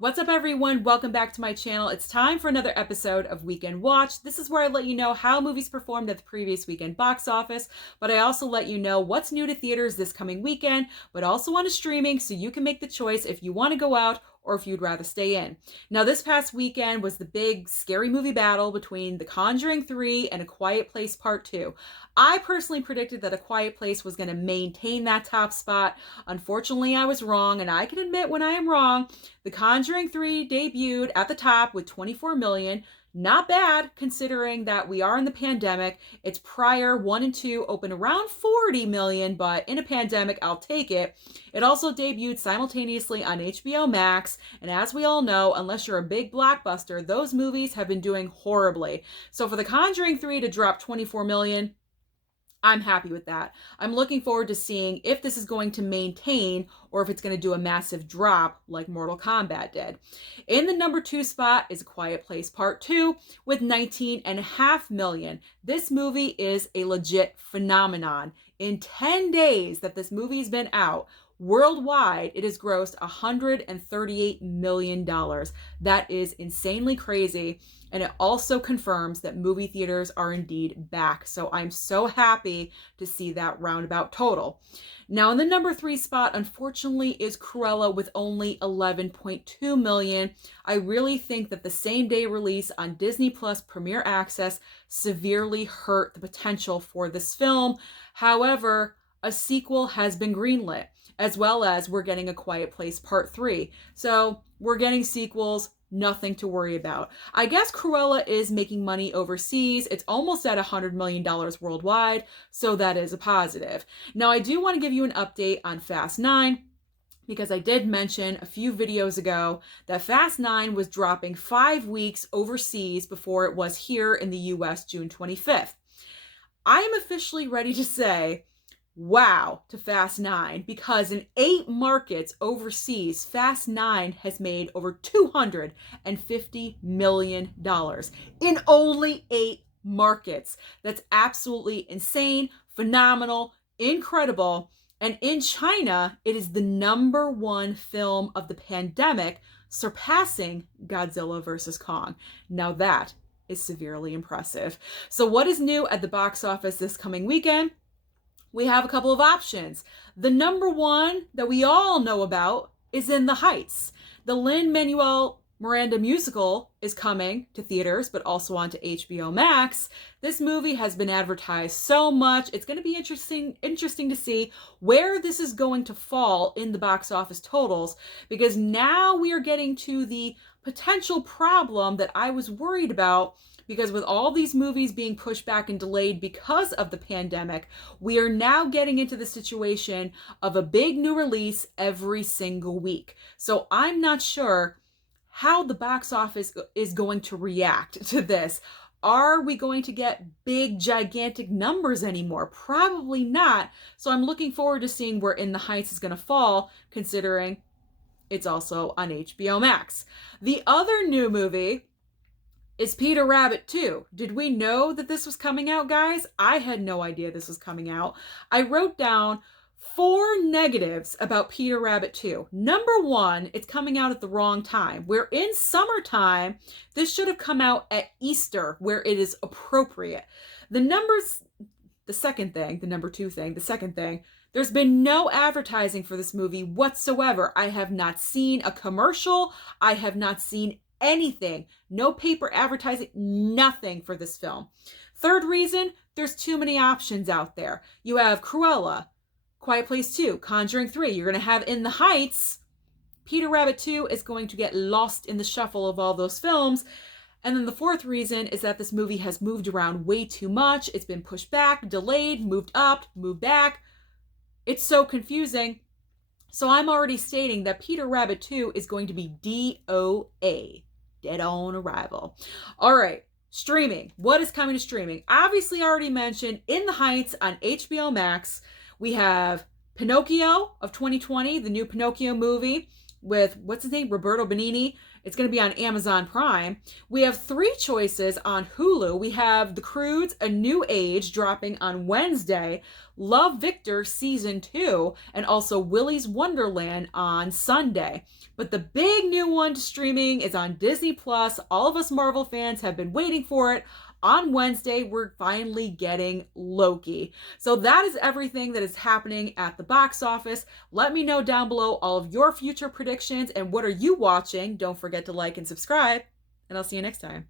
What's up, everyone? Welcome back to my channel. It's time for another episode of Weekend Watch. This is where I let you know how movies performed at the previous weekend box office, but I also let you know what's new to theaters this coming weekend, but also on a streaming so you can make the choice if you want to go out or if you'd rather stay in. Now, this past weekend was the big scary movie battle between The Conjuring 3 and A Quiet Place Part 2. I personally predicted that A Quiet Place was going to maintain that top spot. Unfortunately, I was wrong, and I can admit when I am wrong. The Conjuring 3 debuted at the top with 24 million. Not bad, considering that we are in the pandemic. Its prior 1 and 2 opened around 40 million, but in a pandemic, I'll take it. It also debuted simultaneously on HBOMAX, and as we all know, unless you're a big blockbuster, those movies have been doing horribly. So for The Conjuring 3 to drop 24 million, I'm happy with that. I'm looking forward to seeing if this is going to maintain or if it's going to do a massive drop like Mortal Kombat did. In the number 2 spot is A Quiet Place Part 2 with 19.5 million. This movie is a legit phenomenon. In 10 days that this movie's been out, worldwide, it has grossed $138 million. That is insanely crazy. And it also confirms that movie theaters are indeed back. So I'm so happy to see that roundabout total. Now in the number 3 spot, unfortunately, is Cruella with only 11.2 million. I really think that the same day release on Disney Plus Premier Access severely hurt the potential for this film. However, a sequel has been greenlit, as well as we're getting A Quiet Place Part 3. So we're getting sequels. Nothing to worry about. I guess Cruella is making money overseas. It's almost at $100 million worldwide, so that is a positive. Now, I do want to give you an update on Fast 9, because I did mention a few videos ago that Fast 9 was dropping 5 weeks overseas before it was here in the US June 25th. I am officially ready to say wow to Fast 9, because in 8 markets overseas, Fast 9 has made over $250 million in only 8 markets. That's absolutely insane, phenomenal, incredible. And in China, it is the number 1 film of the pandemic, surpassing Godzilla vs. Kong. Now that is severely impressive. So what is new at the box office this coming weekend? We have a couple of options. The number 1 that we all know about is In the Heights. The Lin-Manuel Miranda musical is coming to theaters, but also onto HBO Max. This movie has been advertised so much. It's going to be interesting to see where this is going to fall in the box office totals, because now we are getting to the potential problem that I was worried about. Because with all these movies being pushed back and delayed because of the pandemic, we are now getting into the situation of a big new release every single week. So I'm not sure how the box office is going to react to this. Are we going to get big, gigantic numbers anymore? Probably not. So I'm looking forward to seeing where In the Heights is going to fall, considering it's also on HBO Max. The other new movie is Peter Rabbit 2. Did we know that this was coming out, guys? I had no idea this was coming out. I wrote down 4 negatives about Peter Rabbit 2. Number 1, it's coming out at the wrong time. We're in summertime. This should have come out at Easter, where it is appropriate. The second thing, there's been no advertising for this movie whatsoever. I have not seen a commercial. I have not seen anything. No paper advertising, nothing for this film. Third reason, there's too many options out there. You have Cruella, Quiet Place 2, Conjuring 3. You're going to have In the Heights. Peter Rabbit 2 is going to get lost in the shuffle of all those films. And then the fourth reason is that this movie has moved around way too much. It's been pushed back, delayed, moved up, moved back. It's so confusing. So I'm already stating that Peter Rabbit 2 is going to be DOA. Dead on arrival. All right, streaming. What is coming to streaming? Obviously, I already mentioned In the Heights on HBO Max. We have Pinocchio of 2020, the new Pinocchio movie with, what's his name? Roberto Benigni. It's going to be on Amazon Prime. We have 3 choices on Hulu. We have The Croods: A New Age dropping on Wednesday, Love Victor Season 2, and also Willy's Wonderland on Sunday. But the big new one to streaming is on Disney Plus. All of us Marvel fans have been waiting for it. On Wednesday, we're finally getting Loki. So that is everything that is happening at the box office. Let me know down below all of your future predictions and what are you watching. Don't forget to like and subscribe, and I'll see you next time.